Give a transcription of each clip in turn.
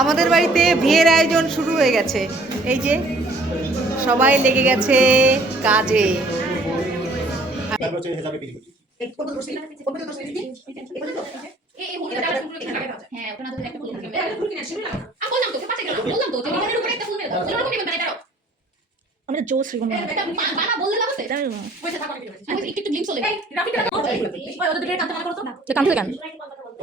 আমাদের বাড়িতে বিয়ের আয়োজন শুরু হয়ে গেছে। এই যে সবাই লেগে গেছে কাজে। হ্যাঁ ওখানে তো একটা ফুল থাকে আমি বললাম তো পাশে গেলাম। বললাম তো যে ওখানের উপরে একটা ফুল মেরে দাও। ওখানে কোন?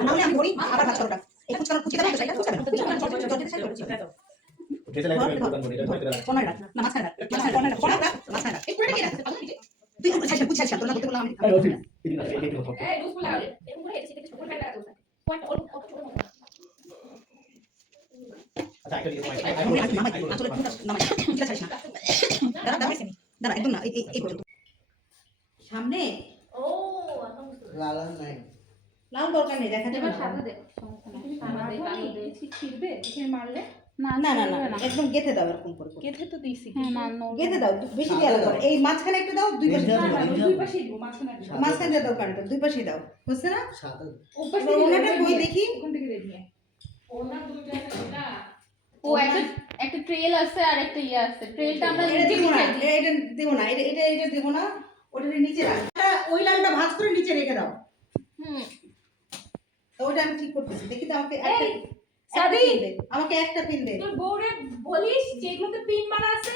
নাহলে আমি ধরি আবার ভাত এই ফুচকা ফুচকা ফুচকা না তুই তোর বললাম আমি আচ্ছা সামনে ও বুঝতে নাই লাল দরকার নেই দেখা যাবে এবার সাথে দে সমস্যা নাই সাদা দে কালো দে। না না না না একদম গেথে দাও এরকম করে করে। তো দিছি হ্যাঁ না নো গেথে দাও বেশি দিয়ে আলাদা এই মাঝখানে একটা দাও দুই পাশে দাও। দুই পাশে মাঝখানে দিয়ে দাও। কারণটা দুই পাশেই দাও। হচ্ছে না? সাদা এবার ওনাটা কই দেখি? ও একটা একটা ট্রেল আছে আর একটা ইয়ে আছে। ট্রেলটা আমরা এটা না এটা দেবো না এটা এটা এটা দেবো না ওটা নিচে রাখ। ওই লালটা ভাঁজ করে নিচে রেখে দাও। ওটা আমি ঠিক করতেছি। দেখি তো আমাকে সাদি! আমাকে একটা পিন দে। তোর বউরে বলিস যেগুলোতে পিন মারা আছে?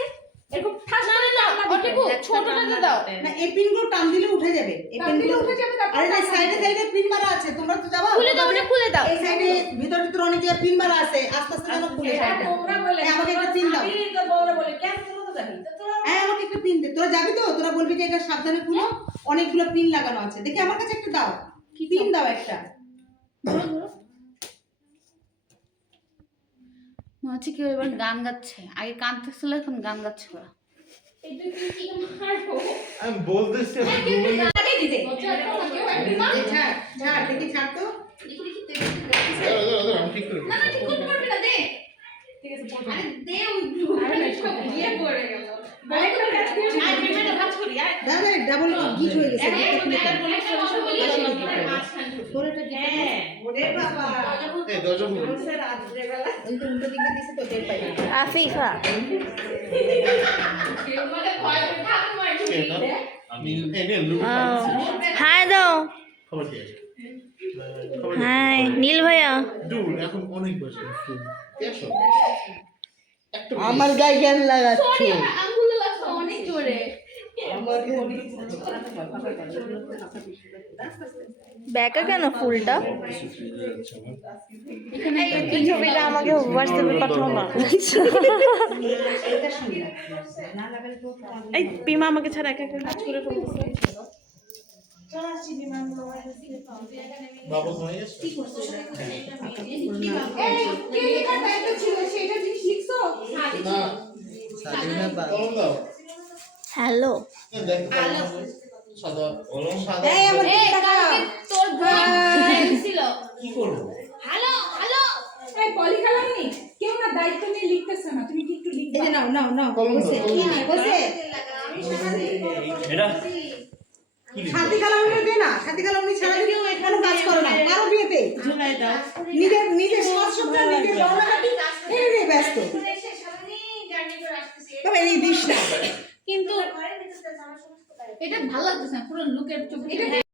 এরকম ঠাস করে টানা দিতে। ছোটটাতে দাও। না এই পিনগুলো টান দিলে উঠে যাবে। এই পিনগুলো উঠে যাবে, আরে না সাইডে সাইডে পিন মারা আছে। তোমরা তো যাবা। খুলে দাও ওটা খুলে দাও। এই সাইডে ভিতর ভিতর অনেক জায়গায় পিন মারা আছে। আস্তে আস্তে যেন খুলে এটা তোমরা বলে, আমাকে একটা পিন দাও। আমি তোর বউরে বলি, কেন তোরা তো যাবি? তো তোরা হ্যাঁ আমাকে একটা পিন দে। তোরা যাবি তো? তোরা বলবি যে এটা সাবধানে খুলো। অনেকগুলো পিন লাগানো আছে। দেখি আমার কাছে একটা দাও। পিন দাও একটা। মনে হচ্ছে কেউ এবার গান গাচ্ছে। আগে কাঁদতেছিল এখন গান গাচ্ছে ওরা। আমি বলতেছি ঠিক আছে, পড়ব। আরে না, সব ইয়ে ডাবল গিট হয়ে গেছে। আফিফা হাই দাও হাই নীল ভাইয়া। এখন অনেক বছর দূর দেখো একটা আমার গায়ে জ্ঞান লাগাচ্ছে আঙ্গুলে লাগছে অনেক জোরে আমার ব্যাকা কেন ফুলটা? এই ছবিটা আমাকে হোয়াটসঅ্যাপে পাঠাও না। এই পিমা আমাকে ছাড়া একা একা কাজ করে ফেলতেছে। হয়ে। হ্যালো। কেউ দায়িত্ব নিয়ে লিখতেছে না। তুমি কি একটু এই নাও নাও নাও বসে। না বসে। এটা শান্তি কালামনি দে না। শান্তি কালামনি ছাড়া যদি কোনো কাজ করে না। কারও বিয়েতে। নিজের নিজের স্বাস্থ্যটা নিজের গহনা কাটি এই ব্যস্ত। তবে এই দিস না কিন্তু এটা ভালো লাগতেছে না পুরো লুকের চোখ।